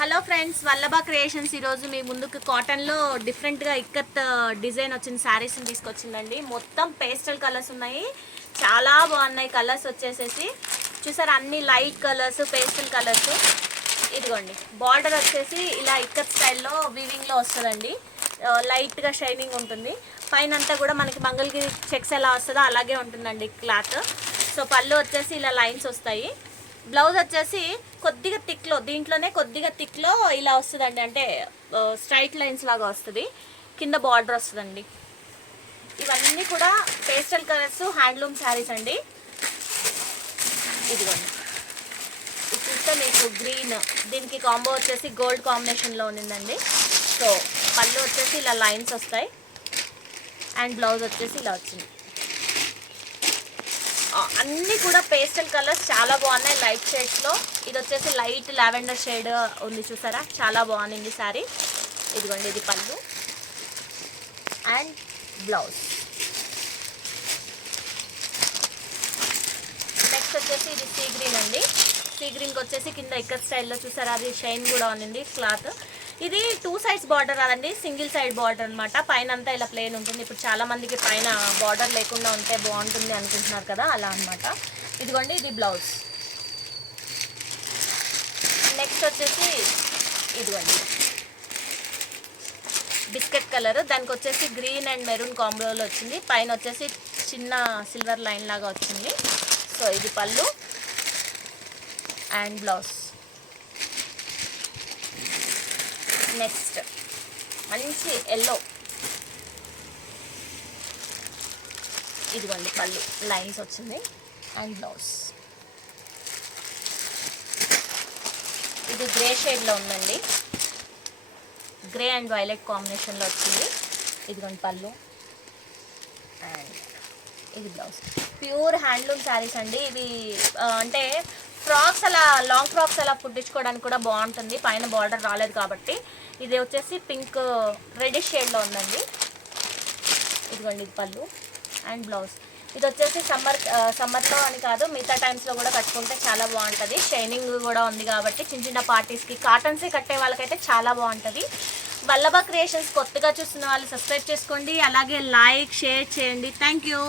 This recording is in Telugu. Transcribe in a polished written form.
హలో ఫ్రెండ్స్, వల్లభ క్రియేషన్స్ ఈరోజు మీ ముందుకు కాటన్లో డిఫరెంట్గా ఇక్కత్ డిజైన్ వచ్చిన శారీస్ని తీసుకొచ్చిందండి. మొత్తం పేస్టల్ కలర్స్ ఉన్నాయి, చాలా బాగున్నాయి. కలర్స్ వచ్చేసేసి చూసారు, అన్ని లైట్ కలర్స్, పేస్టల్ కలర్స్. ఇదిగోండి, బార్డర్ వచ్చేసి ఇలా ఇక్కత్ స్టైల్లో వీవింగ్లో వస్తుందండి. లైట్గా షైనింగ్ ఉంటుంది. పైన అంతా కూడా మనకి మంగళగిరి చెక్స్ ఎలా వస్తుందో అలాగే ఉంటుందండి క్లాత్. సో పళ్ళు వచ్చేసి ఇలా లైన్స్ వస్తాయి. బ్లౌజ్ వచ్చేసి కొద్దిగా థిక్లో, దీంట్లోనే కొద్దిగా థిక్లో ఇలా వస్తుందండి, అంటే స్ట్రైట్ లైన్స్ లాగా వస్తుంది. కింద బార్డర్ వస్తుందండి. ఇవన్నీ కూడా పేస్టల్ కలర్స్, హ్యాండ్లూమ్ శారీస్ అండి. ఇదిగోండి, ఇది చూస్తే మీకు గ్రీన్, దీనికి కాంబో వచ్చేసి గోల్డ్ కాంబినేషన్లో ఉండిందండి. సో పళ్ళు వచ్చేసి ఇలా లైన్స్ వస్తాయి అండ్ బ్లౌజ్ వచ్చేసి ఇలా వచ్చింది. అన్నీ కూడా పేస్టల్ కలర్స్ చాలా బాగున్నాయి, లైట్ షేడ్స్లో. ఇది వచ్చేసి లైట్ లావెండర్ షేడ్ ఉంది, చూసారా, చాలా బాగుంది శారీ. ఇదిగోండి, ఇది పళ్ళు అండ్ బ్లౌజ్. నెక్స్ట్ వచ్చేసి ఇది సీ గ్రీన్ అండి. సీ గ్రీన్కి వచ్చేసి కింద ఇక్కత్ స్టైల్లో చూసారా, అది షైన్ కూడా ఉంది క్లాత్. ఇది 2 సైడ్స్ బార్డర్ రాదండి, సింగిల్ సైడ్ బార్డర్ అనమాట. పైన అంతా ఇలా ప్లెయిన్ ఉంటుంది. ఇప్పుడు చాలా మందికి పైన బార్డర్ లేకుండా ఉంటే బాగుంటుంది అనుకుంటున్నారు కదా, అలా అనమాట. ఇదిగోండి, ఇది బ్లౌజ్. నెక్స్ట్ వచ్చేసి ఇదిగోండి బిస్కెట్ కలర్, దానికి వచ్చేసి గ్రీన్ అండ్ మెరూన్ కాంబోలో వచ్చింది. పైన వచ్చేసి చిన్న సిల్వర్ లైన్ లాగా వచ్చింది. సో ఇది పళ్ళు అండ్ బ్లౌజ్. నెక్స్ట్ మంచి ఎల్లో, ఇదిగోండి పళ్ళు లైన్స్ వచ్చింది అండ్ బ్లౌజ్. ఇది గ్రే షేడ్లో ఉందండి, గ్రే అండ్ వైలెట్ కాంబినేషన్లో వచ్చింది. ఇదిగోండి పళ్ళు అండ్ ఇది బ్లౌజ్. ప్యూర్ హ్యాండ్లూమ్ శారీస్ అండి ఇవి. అంటే ఫ్రాక్స్, అలా లాంగ్ ఫ్రాక్స్ అలా కుట్టించుకోవడానికి కూడా బాగుంటుంది. పైన బార్డర్ రాలేదు కాబట్టి. ఇది వచ్చేసి పింక్ రెడిష్ షేడ్లో ఉందండి. ఇదిగోండి, ఇది పళ్ళు అండ్ బ్లౌజ్. ఇది వచ్చేసి సమ్మర్లో అని కాదు, మిగతా టైమ్స్లో కూడా కట్టుకుంటే చాలా బాగుంటుంది. షైనింగ్ కూడా ఉంది కాబట్టి చిన్న చిన్న పార్టీస్కి, కాటన్సే కట్టే వాళ్ళకైతే చాలా బాగుంటుంది. వల్లభ క్రియేషన్స్ కొత్తగా చూస్తున్న వాళ్ళు సబ్స్క్రైబ్ చేసుకోండి, అలాగే లైక్, షేర్ చేయండి. Thank you.